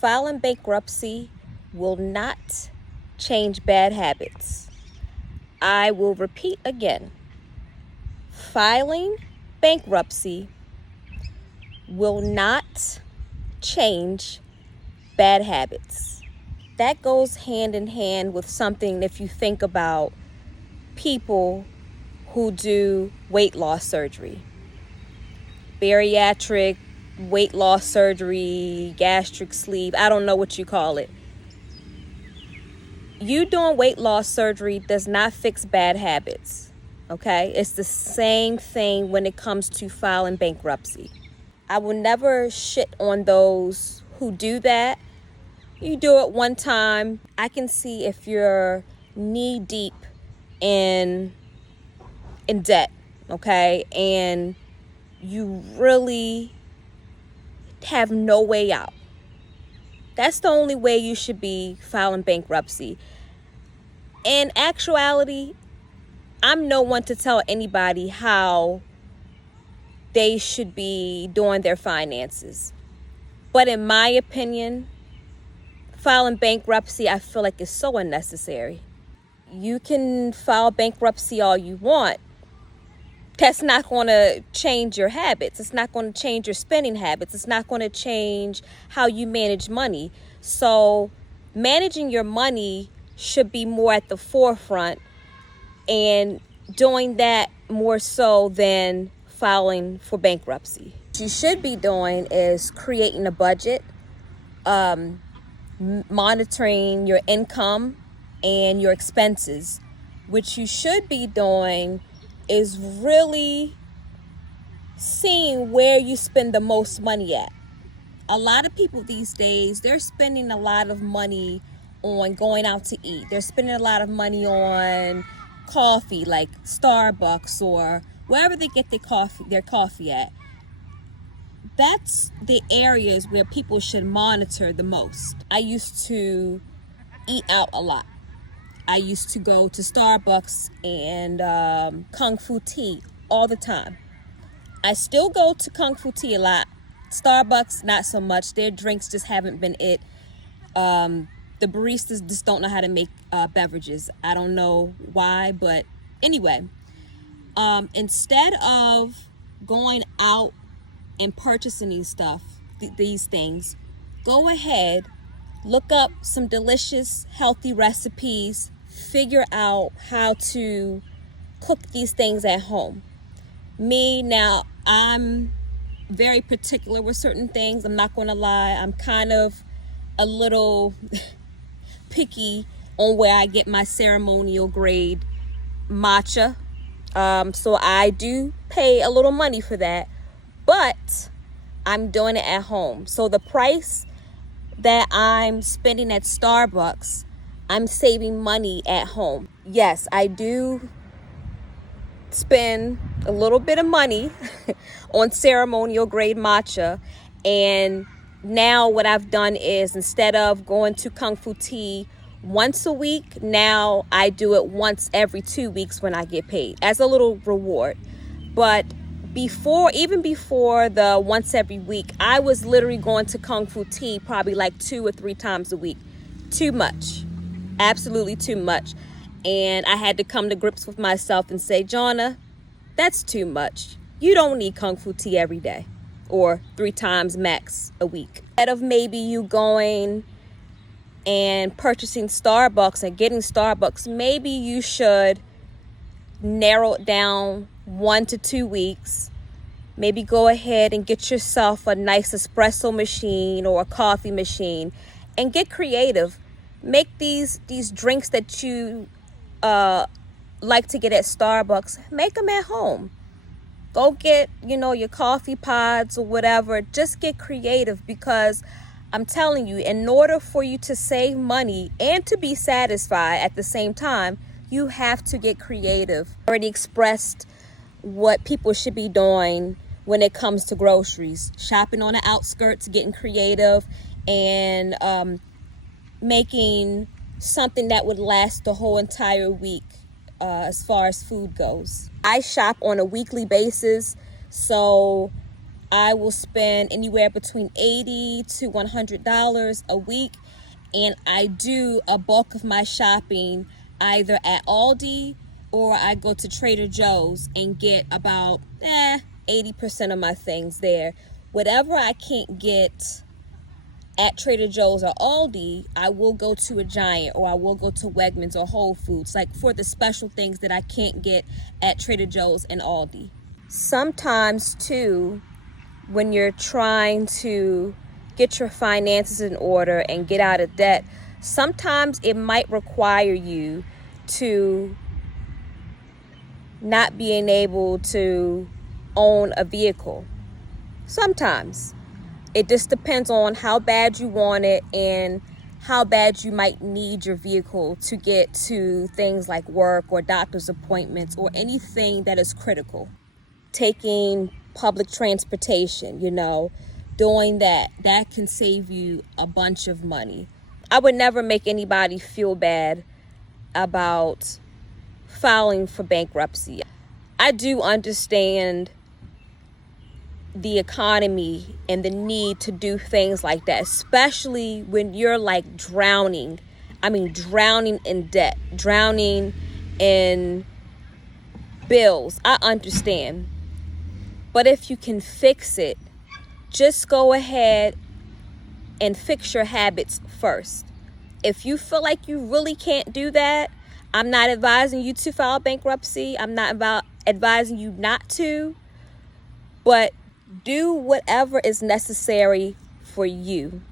Filing bankruptcy will not change bad habits. I will repeat again. Filing bankruptcy will not change bad habits. That goes hand in hand with something if you think about people who do weight loss surgery, bariatric weight loss surgery, gastric sleeve, I don't know what you call it. You doing weight loss surgery does not fix bad habits, okay? It's the same thing when it comes to filing bankruptcy. I will never shit on those who do that. You do it one time. I can see if you're knee deep in debt, okay? And you really have no way out. That's the only way you should be filing bankruptcy. In actuality, I'm no one to tell anybody how they should be doing their finances. But in my opinion, filing bankruptcy, I feel like is so unnecessary. You can file bankruptcy all you want. That's not going to change your habits. It's not going to change your spending habits. It's not going to change how you manage money. So managing your money should be more at the forefront, and doing that more so than filing for bankruptcy. What you should be doing is creating a budget, monitoring your income and your expenses. What you should be doing is really seeing where you spend the most money at. A lot of people these days, they're spending a lot of money on going out to eat. They're spending a lot of money on coffee, like Starbucks or wherever they get their coffee at. That's the areas where people should monitor the most. I used to eat out a lot. I used to go to Starbucks and Kung Fu Tea all the time. I still go to Kung Fu Tea a lot. Starbucks, not so much. Their drinks just haven't been it. The baristas just don't know how to make beverages. I don't know why, but anyway. Instead of going out and purchasing these things, go ahead, look up some delicious, healthy recipes, figure out how to cook these things at home. Me, now, I'm very particular with certain things. I'm not going to lie. I'm kind of a little picky on where I get my ceremonial grade matcha. So I do pay a little money for that, but I'm doing it at home. So the price that I'm spending at Starbucks, I'm saving money at home. Yes, I do spend a little bit of money on ceremonial grade matcha. And now what I've done is, instead of going to Kung Fu Tea once a week, now I do it once every 2 weeks when I get paid as a little reward. But even before the once every week, I was literally going to Kung Fu Tea probably like 2 or 3 times a week. Too much. Absolutely too much. And I had to come to grips with myself and say, Jonna, that's too much. You don't need Kung Fu Tea every day or 3 times max a week. Instead of maybe you going and purchasing Starbucks and getting Starbucks, maybe you should narrow it down 1 to 2 weeks. Maybe go ahead and get yourself a nice espresso machine or a coffee machine and get creative. Make these drinks that you like to get at Starbucks, make them at home. Go get, your coffee pods or whatever. Just get creative, because I'm telling you, in order for you to save money and to be satisfied at the same time, you have to get creative. I already expressed what people should be doing when it comes to groceries. Shopping on the outskirts, getting creative, and making something that would last the whole entire week as far as food goes. I shop on a weekly basis, so I will spend anywhere between $80 to $100 a week, and I do a bulk of my shopping either at Aldi or I go to Trader Joe's and get about 80% of my things there. Whatever I can't get at Trader Joe's or Aldi, I will go to a Giant or I will go to Wegmans or Whole Foods, like for the special things that I can't get at Trader Joe's and Aldi. Sometimes too, when you're trying to get your finances in order and get out of debt, sometimes it might require you to not being able to own a vehicle. Sometimes. It just depends on how bad you want it and how bad you might need your vehicle to get to things like work or doctor's appointments or anything that is critical. Taking public transportation, doing that can save you a bunch of money. I would never make anybody feel bad about filing for bankruptcy. I do understand the economy and the need to do things like that, especially when you're like drowning in debt, drowning in bills. I understand. But if you can fix it, just go ahead and fix your habits first. If you feel like you really can't do that, I'm not advising you to file bankruptcy. I'm not advising you not to, but do whatever is necessary for you.